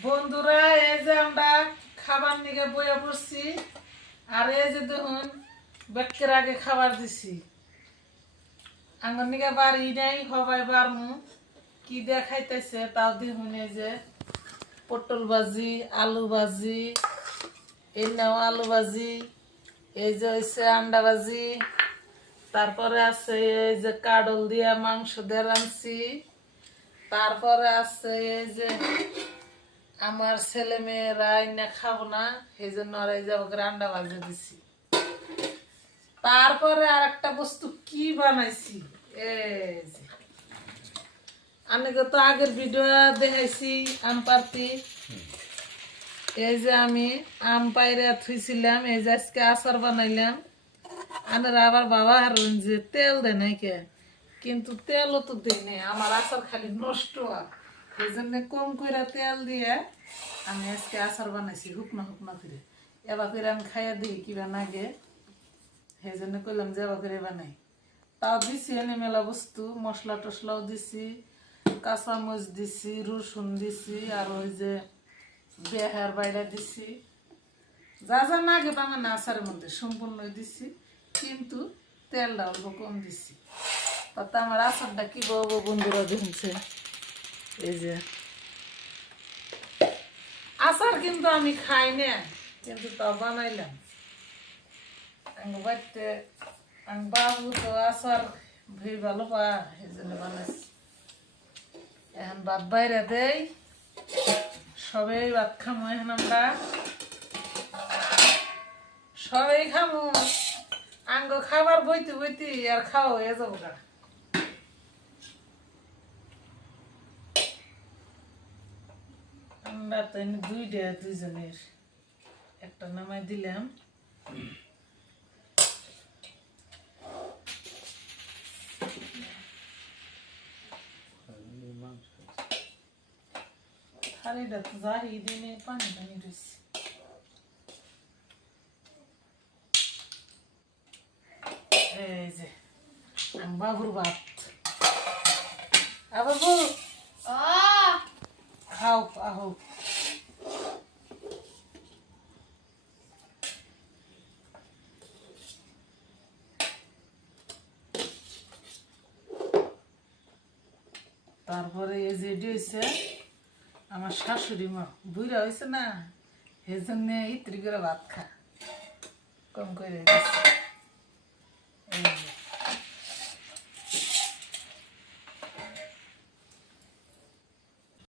বন্ধুরা, এই যে আমরা খাবার নিয়ে বইয়া পড়ছি। আর এই যে দেখুন বেকের আগে খাবার দিছি। আঙ্গর নিকে বাড়ি নাই, সবাই বারমু কি দেখাইতেছে তাও দেখুন। এই যে পটল ভাজি, আলু ভাজি, এই নাও আলু ভাজি, এই যে হয়েছে আন্ডা ভাজি, তারপরে আছে এই যে কাডল দিয়া মাংস দিয়ে রাঁধছি, তারপরে আছে এই যে আমার ছেলে মেয়েরা না খাবো না, এই জন্য আর এই যে রান্না বাজে দিছি। তারপরে আর একটা বস্তু কি বানাইছি, এই যে আমি তো আগের ভিডিও দেখাইছি আম পারতি। এই যে আমি আম পাইরে থুইছিলাম, এই যে আজকে আচার বানাইলাম। আনারা আবার বাবা হারুন যে তেল দেয় নাই কে, কিন্তু তেলও তো দেয় নাই, আমার আচার খালি নষ্ট হয়। এই জন্য কম করে তেল দিয়ে আমি আজকে আচার বানাইছি শুকনো শুকনো করে। এবার করে আমি খাইয়া দিই কিবা নাগে, সেই জন্য কইলাম যে এবার করে বানাই। তাও দিছি এনে মেলা বস্তু, মশলা টসলাও দিছি, কাঁচামরিচ দিছি, রসুন দিছি, আর ওই যে বেহার বাইরা দিছি। যা যা নাগে বাঙানো আচারের মধ্যে সম্পূর্ণই দিছি, কিন্তু তেলটা অল্প কম দিছি। তাতে আমার আচারটা কি বলবো বন্ধুরা দেখছে। এই যে আচার কিন্তু আমি খাই না, কিন্তু তাও বানাইলাম। আমি বাড়িতে আমি বাবু তো আচার ভেবে ভালো পা, এই জন্য বানাইছি। এখন ভাত বাইরে দেই, সবাই ভাত খামো। এখন আমরা সবাই খামো, আঙ্গ খাবার বইতে বইতে আর খাওয়া হয়ে যাবো গা। আমরা তো দুইটা দুইজনের একটা নামাই দিলাম। থালিটা তো যাই দিনে পানি পানি রয়েছে। এই যে বাবুর ভাত। বাবু খাও আহো। তারপরে এই যে এটি হয়েছে আমার শাশুড়ি মা, বুড়া হয়েছে না, সেই জন্য ইত্রি করে ভাত খা, কম করে দিচ্ছে। এই যে